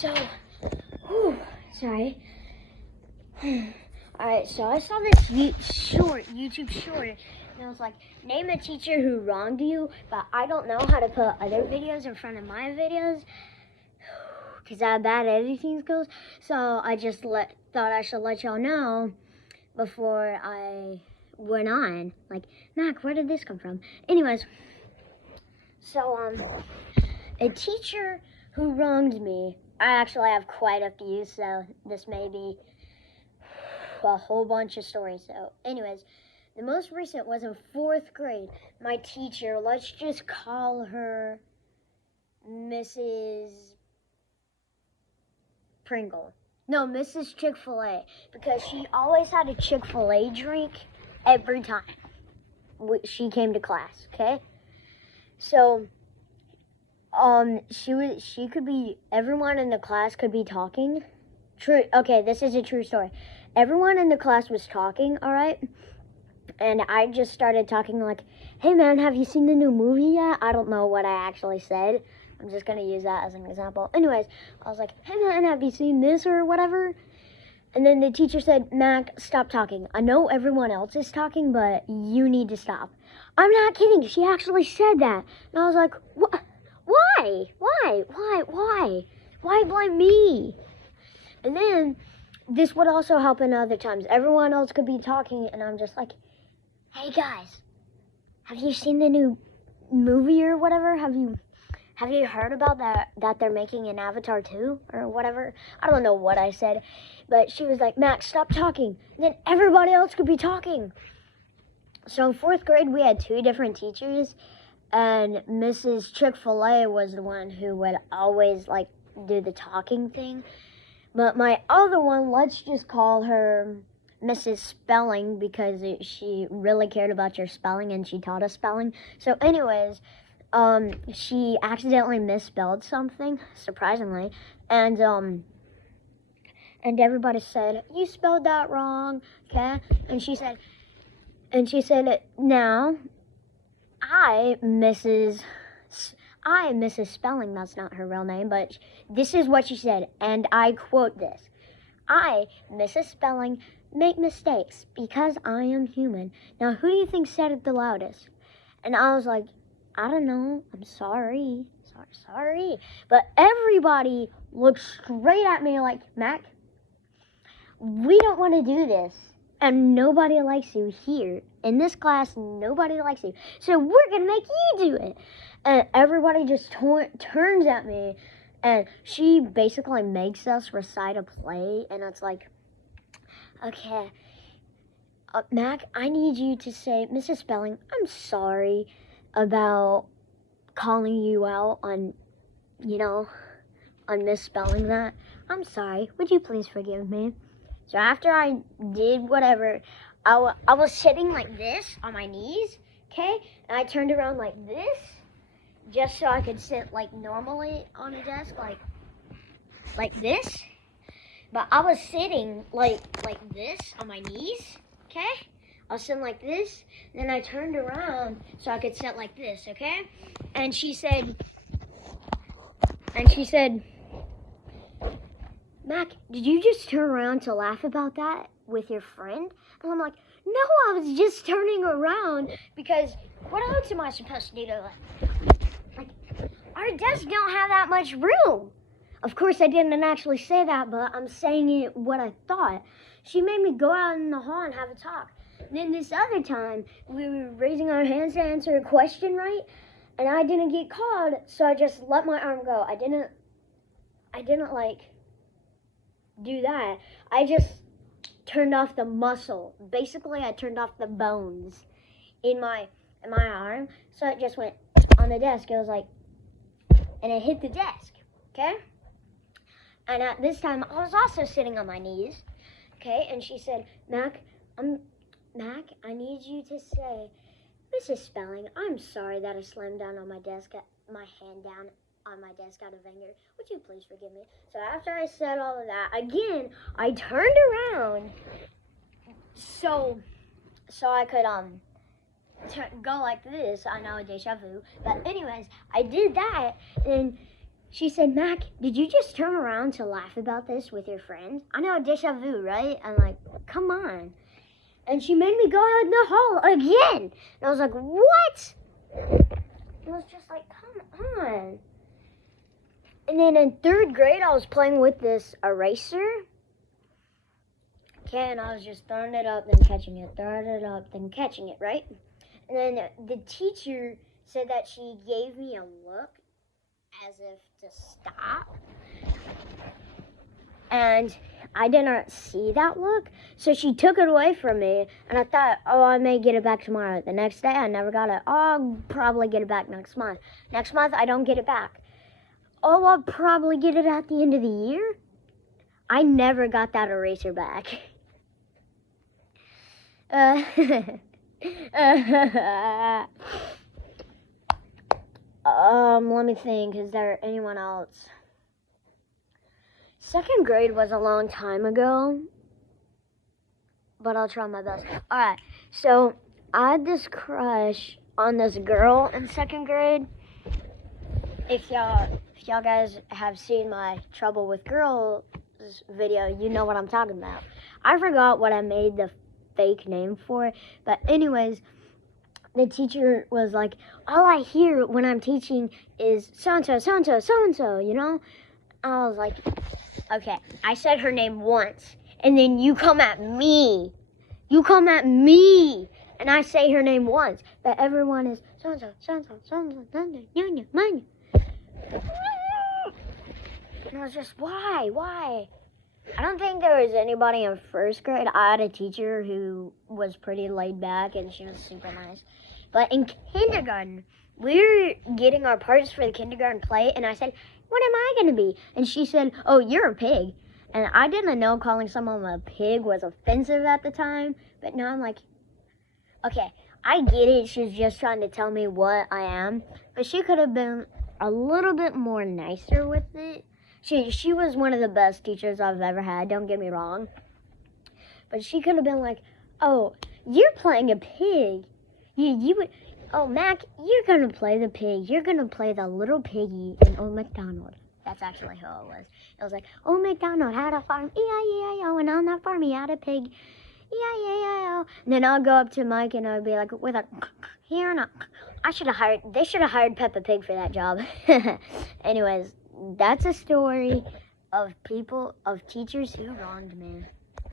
So, sorry. Alright, so I saw this YouTube short, and it was like, name a teacher who wronged you, but I don't know how to put other videos in front of my videos, because I have bad editing skills, so I just thought I should let y'all know before I went on. Like, Mac, where did this come from? Anyways, so, a teacher who wronged me, I actually have quite a few, so this may be a whole bunch of stories. So anyways, the most recent was in 4th grade. My teacher, let's just call her Mrs. Pringle. No, Mrs. Chick-fil-A, because she always had a Chick-fil-A drink every time she came to class, okay? So she could be, everyone in the class could be talking. True. Okay, this is a true story. Everyone in the class was talking, all right? And I just started talking like, hey man, have you seen the new movie yet? I don't know what I actually said. I'm just going to use that as an example. Anyways, I was like, hey man, have you seen this or whatever? And then the teacher said, Mac, stop talking. I know everyone else is talking, but you need to stop. I'm not kidding. She actually said that. And I was like, what? Why? Why blame me? And then this would also help in other times. Everyone else could be talking, and I'm just like, hey guys, have you seen the new movie or whatever? Have you heard about that they're making an Avatar 2 or whatever? I don't know what I said, but she was like, Max, stop talking. And then everybody else could be talking. So in 4th grade, we had 2 different teachers, and Mrs. Chick-fil-A was the one who would always like do the talking thing. But my other one, let's just call her Mrs. Spelling, because she really cared about your spelling and she taught us spelling. So anyways, she accidentally misspelled something, surprisingly, and everybody said, you spelled that wrong, okay? And she said, now, Mrs. Spelling, that's not her real name, but this is what she said, and I quote this. I, Mrs. Spelling, make mistakes because I am human. Now, who do you think said it the loudest? And I was like, I don't know, I'm sorry. But everybody looked straight at me like, Mac, we don't want to do this. And nobody likes you here. In this class, nobody likes you. So we're going to make you do it. And everybody just turns at me. And she basically makes us recite a play. And it's like, okay, Mac, I need you to say, Mrs. Spelling, I'm sorry about calling you out on misspelling that. I'm sorry. Would you please forgive me? So after I did whatever, I was sitting like this on my knees, okay? And I turned around like this, just so I could sit like normally on the desk, like this. But I was sitting like this on my knees, okay? I was sitting like this, then I turned around so I could sit like this, okay? And she said, Mac, did you just turn around to laugh about that with your friend? And I'm like, no, I was just turning around because what else am I supposed to do to like our desk don't have that much room. Of course, I didn't actually say that, but I'm saying it what I thought. She made me go out in the hall and have a talk. And then this other time, we were raising our hands to answer a question, right? And I didn't get called, so I just let my arm go. I didn't like do that. I just turned off the muscle. Basically, I turned off the bones in my arm, so it just went on the desk. It was like, and it hit the desk, okay? And at this time, I was also sitting on my knees, okay? And she said, Mac, I need you to say, Mrs. Spelling, I'm sorry that I slammed down on my desk, my hand down on my desk out of anger. Would you please forgive me? So after I said all of that, again, I turned around so I could go like this. I know, deja vu. But anyways, I did that, and she said, Mac, did you just turn around to laugh about this with your friend? I know, déjà vu, right? I'm like, come on. And she made me go out in the hall again. And I was like, what? It was just like, come on. And then in 3rd grade, I was playing with this eraser. Okay, and I was just throwing it up, then catching it, throwing it up, then catching it, right? And then the teacher said that she gave me a look as if to stop. And I didn't see that look, so she took it away from me, and I thought, oh, I may get it back tomorrow. The next day, I never got it. Oh, I'll probably get it back next month. Next month, I don't get it back. Oh, I'll probably get it at the end of the year. I never got that eraser back. Let me think. Is there anyone else? 2nd grade was a long time ago, but I'll try my best. All right, so I had this crush on this girl in 2nd grade. If y'all guys have seen my Trouble with Girls video, you know what I'm talking about. I forgot what I made the fake name for, but anyways, the teacher was like, all I hear when I'm teaching is so-and-so, so-and-so, so-and-so, you know? I was like, okay, I said her name once, and then you come at me. You come at me, and I say her name once, but everyone is so-and-so, so-and-so, so-and-so, so-and-so, nya-nya, nya-nya. And I was just, why? I don't think there was anybody in 1st grade. I had a teacher who was pretty laid back, and she was super nice. But in kindergarten, we were getting our parts for the kindergarten play, and I said, what am I going to be? And she said, oh, you're a pig. And I didn't know calling someone a pig was offensive at the time, but now I'm like, okay, I get it. She's just trying to tell me what I am, but she could have been a little bit more nicer with it. She was one of the best teachers I've ever had, don't get me wrong. But she could have been like, oh, you're playing a pig. You would, oh, Mac, you're going to play the pig. You're going to play the little piggy in Old MacDonald. That's actually who it was. It was like, Old MacDonald had a farm, E-I-E-I-O, and on that farm he had a pig, E-I-E-I-O. And then I'll go up to Mike and I'll be like, with a here and a, they should have hired Peppa Pig for that job. Anyways, that's a story of teachers who wronged me.